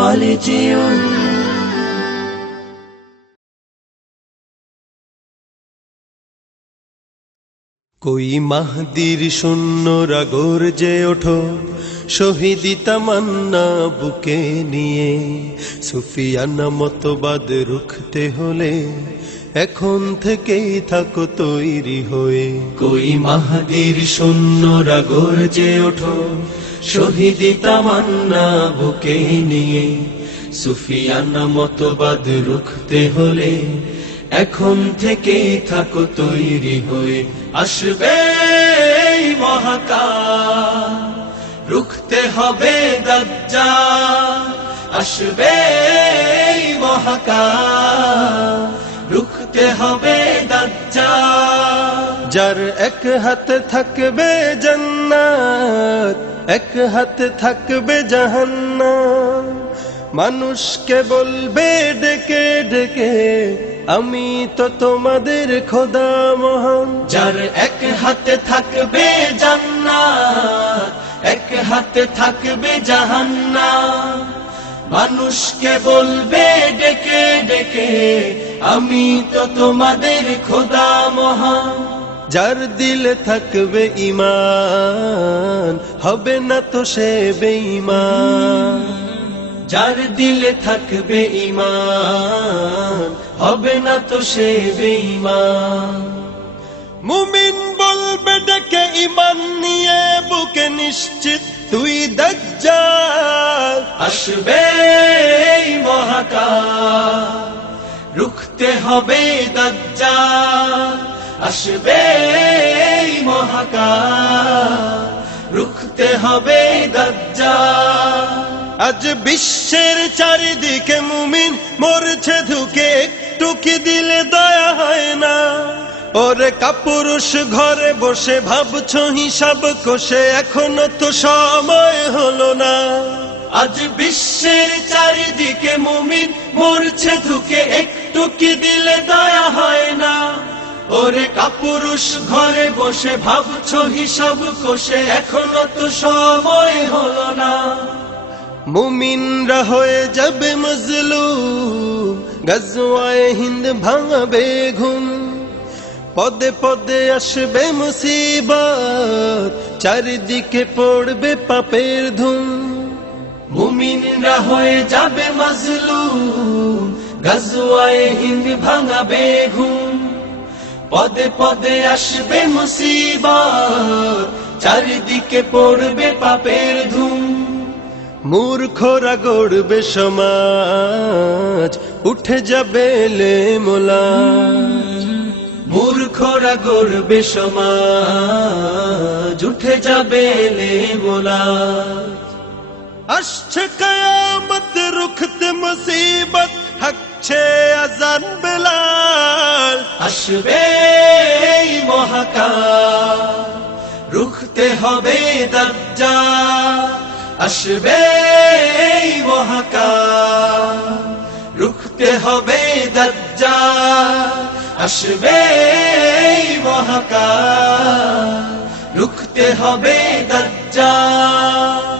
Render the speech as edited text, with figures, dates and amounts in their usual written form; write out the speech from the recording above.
خالدون कोई महदीर शून्यरा गरजे ओठो शहीदी तमन्ना बुके निये सुफियाना मतबाद रुखते होले এখন থেকেই থাকো তৈরি হয়ে कोई महदीर शून्यरा गरजे ओठो शहीदी तमन्ना बुके निये सुफियाना मतबाद रुखते होले এখন থেকেই থাকো তৈরি হয়ে আসবে মহাকাল রুখতে হবে দাজ্জাল আসবে মহাকাল রুখতে হবে দাজ্জাল যার এক হাতে থাকবে জান্নাত এক হাতে থাকবে জাহান্নাম মানুষকে বলবে ডেকে ডেকে আমি তো তোমাদের খোদা মহান যার এক হাতে থাকবে জান্নাত এক হাতে থাকবে জাহান্নাম মানুষকে বলবে ডেকে ডেকে আমি তো তোমাদের খোদা মহান যার দিলে থাকবে ঈমান হবে না তো সে বেঈমান যার দিলে থাকবে ঈমান হবে না তো সে বেঈমান মুমিন বলবে ডেকে ঈমান নিয়ে বুকে নিশ্চিত তুই দাজ্জাল আসবে মহাকাল রুখতে হবে দাজ্জাল আসবে মহাকাল রুখতে হবে দাজ্জাল আজ বিশ্বের চারিদিকে মুমিন মরছে ধুকে একটু কি দিলে দয়া হয় না ওরে কাপুরুষ ঘরে বসে ভাবছো হিসাব কষে এখনো তো সময় হলো না আজ বিশ্বের চারিদিকে মুমিন মরছে ধুকে একটু কি দিলে দয়া হয় না ওরে কাপুরুষ ঘরে বসে ভাবছো হিসাব কষে এখনো তো সময় হলো না মুমিনরা হয়ে যাবে মজলুম গজওয়ায়ে হিন্দ ভাঙাবে ঘুম পদে পদে আসবে মুসিবত চারিদিকে পড়বে পাপের ধুম মুমিনরা হয়ে যাবে মজলুম গজওয়ায়ে হিন্দ ভাঙাবে ঘুম পদে পদে আসবে মুসিবত চারিদিকে পড়বে পাপের ধুম মূর্খরা গড়বে সমাজ উঠে যাবে লেমোলাজ মূর্খরা গড়বে সমাজ উঠে যাবে লেমোলাজ আসছে কিয়ামত রুখতে মুসিবত হাকছে আযান বেলাল আসবে মহাকাল রুখতে হবে দাজ্জাল আসবে মহাকাল রুখতে হবে দাজ্জাল আসবে মহাকাল রুখতে হবে দাজ্জাল